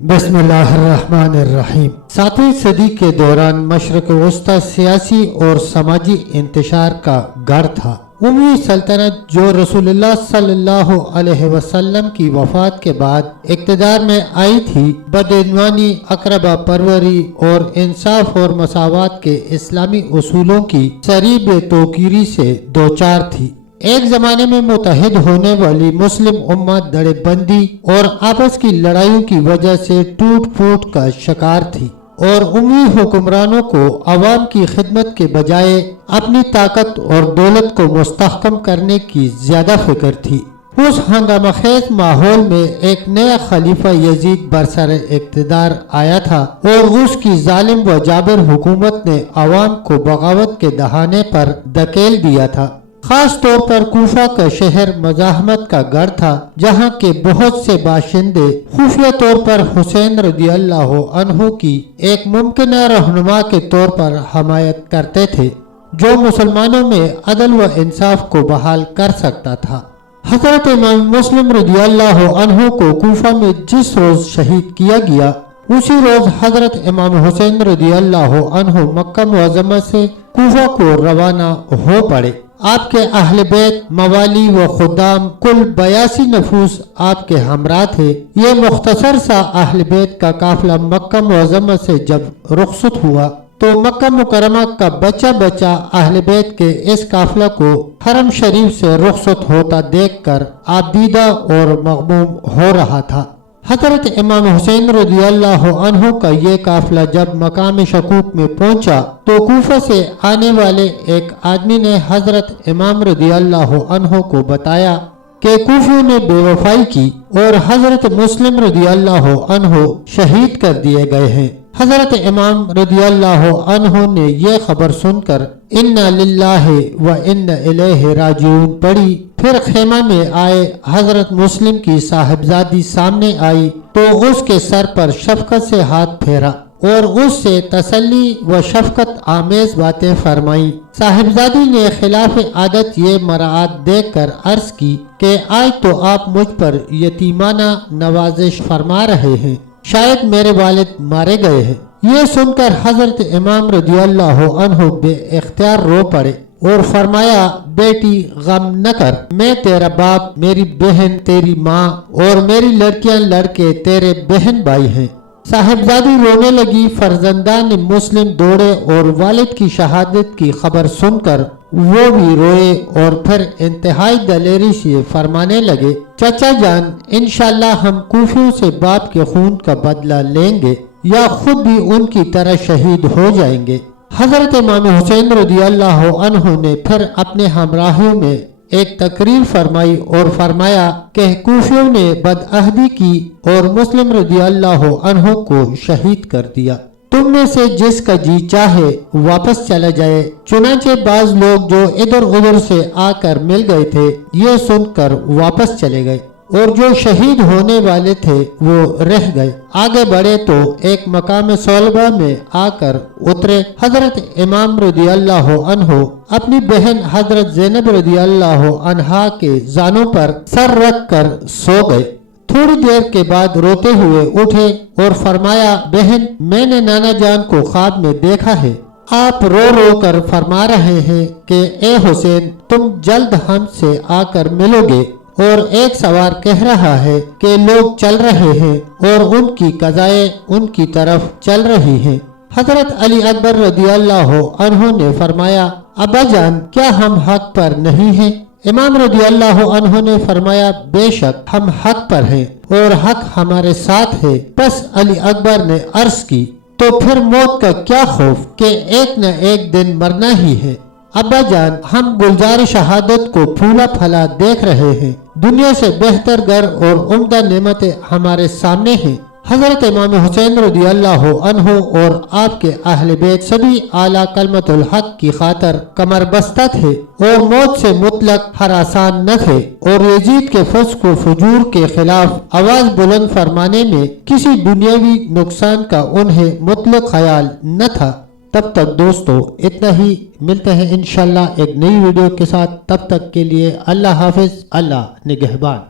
बिस्मिल्लाहिर्रहमानिर्रहीम। 7वीं सदी के दौरान मशरक़ वस्ती सियासी और समाजी इंतशार का गढ़ था। उमवी सल्तनत जो रसूलुल्लाह सल्लल्लाहु अलैहि वसल्लम की वफात के बाद इक़्तिदार में आई थी, बदइनवानी, अक़रबा परवरी और इंसाफ और मसावत के इस्लामी उसूलों की सरीब तोकीरी से दोचार थी। एक जमाने में मुत्तहिद होने वाली मुस्लिम उम्मत धड़ेबंदी और आपस की लड़ाइयों की वजह से टूट फूट का शिकार थी और उम्मी हुक्मरानों को अवाम की खिदमत के बजाय अपनी ताकत और दौलत को मुस्तहकम करने की ज्यादा फिक्र थी। उस हंगामाखेज माहौल में एक नया खलीफा यजीद बरसर इक़्तिदार आया था और उसकी जालिम व जाबिर हुकूमत ने अवाम को बगावत के दहाने पर धकेल दिया था। खास तौर पर कूफा का शहर मज़ाहमत का गढ़ था, जहाँ के बहुत से बाशिंदे खुफिया तौर पर हुसैन रज़ियल्लाहु अन्हु की एक मुमकिन रहनुमा के तौर पर हमायत करते थे, जो मुसलमानों में अदल व इंसाफ को बहाल कर सकता था। हज़रत इमाम मुस्लिम रज़ियल्लाहु अन्हु को कूफा में जिस रोज शहीद किया गया, उसी रोज हज़रत इमाम हुसैन रज़ियल्लाहु अन्हु मक्का मुअज़्ज़मा से कूफा को रवाना हो पड़े। आपके अहले बैत, मवाली व खुदाम कुल 82 नफूस आपके हमरा थे। ये मुख्तसर सा अहले बैत का काफिला मक्का मुअज़्ज़मा से जब रुखसत हुआ तो मक्का मुकरमा का बच्चा बच्चा अहले बैत के इस काफिला को हरम शरीफ से रुखसत होता देखकर आबीदा और मगमूम हो रहा था। हजरत इमाम हुसैन रज़ियल्लाहु अन्हु का ये काफिला जब मकाम शकूक में पहुंचा तो कूफा से आने वाले एक आदमी ने हजरत इमाम रज़ियल्लाहु अन्हु को बताया कि कूफियों ने बेवफाई की और हजरत मुस्लिम रज़ियल्लाहु अन्हु शहीद कर दिए गए हैं। हजरत इमाम रज़ियल्लाहु अन्हु ने यह खबर सुनकर इन्ना लिल्लाहि व इन्ना इलैहि राजिऊन पढ़ी। फिर खेमा में आए हजरत मुस्लिम की साहिबजादी सामने आई तो उसके सर पर शफकत से हाथ फेरा और उससे तसल्ली व शफकत आमेज बातें फरमाई। साहिबजादी ने खिलाफ आदत ये मराआत देख कर अर्ज की कि आज तो आप मुझ पर यतीमाना नवाजिश फरमा रहे हैं, शायद मेरे वालिद मारे गए हैं। ये सुनकर हजरत इमाम रज़ियल्लाहु अन्हु बेइख्तियार रो पड़े और फरमाया, बेटी गम न कर, मैं तेरा बाप, मेरी बहन तेरी माँ और मेरी लड़कियां लड़के तेरे बहन भाई हैं। साहिबजादी रोने लगी। फर्जंदान मुस्लिम दौड़े और वालिद की शहादत की खबर सुनकर वो भी रोए और फिर इंतहाई दलेरी से फरमाने लगे, चाचा जान, इंशाल्लाह हम कूफियों से बाप के खून का बदला लेंगे या खुद भी उनकी तरह शहीद हो जाएंगे। हजरत इमाम हुसैन रज़ियल्लाहु अन्हु ने फिर अपने हमराहियों में एक तकरीर फरमाई और फरमाया कि कूफियों ने बदअहदी की और मुस्लिम रज़ियल्लाहु अन्हु को शहीद कर दिया। तुम में से जिसका जी चाहे वापस चला जाए। चुनांचे बाज लोग जो इधर उधर से आकर मिल गए थे, ये सुनकर वापस चले गए और जो शहीद होने वाले थे वो रह गए। आगे बढ़े तो एक मकाम सौलबा में आकर उतरे। हजरत इमाम रज़ियल्लाहु अन्हु अपनी बहन हजरत ज़ैनब रज़ियल्लाहु अन्हा के जानों पर सर रख कर सो गए। थोड़ी देर के बाद रोते हुए उठे और फरमाया, बहन, मैंने नाना जान को ख्वाब में देखा है। आप रो रो कर फरमा रहे हैं कि ए हुसैन, तुम जल्द हमसे आकर मिलोगे। और एक सवार कह रहा है कि लोग चल रहे हैं और उनकी कज़ाएं उनकी तरफ चल रही हैं। हजरत अली अकबर रज़ियल्लाहु अन्हु ने फरमाया, अब्बा जान, क्या हम हक पर नहीं हैं? इमाम रज़ियल्लाहु अन्हु ने फरमाया, बेशक हम हक पर हैं और हक हमारे साथ है। बस अली अकबर ने अर्ज की, तो फिर मौत का क्या खौफ कि एक न एक दिन मरना ही है। अब्बा जान, हम गुलजार शहादत को फूला फला देख रहे हैं। दुनिया से बेहतर घर और उम्दा नेमतें हमारे सामने हैं। हजरत इमाम हुसैन रज़ियल्लाहु अन्हु और आपके अहले बैत सभी आला कलमतुल हक की खातर कमर बस्ता थे और मौत से मुतलक हरासान न थे और यजीद के फस्क व फुजूर के खिलाफ आवाज बुलंद फरमाने में किसी दुनियावी नुकसान का उन्हें मुतलक ख्याल न था। तब तक दोस्तों इतना ही। मिलते हैं इंशाल्लाह एक नई वीडियो के साथ। तब तक के लिए अल्लाह हाफिज, अल्लाह निगहबान।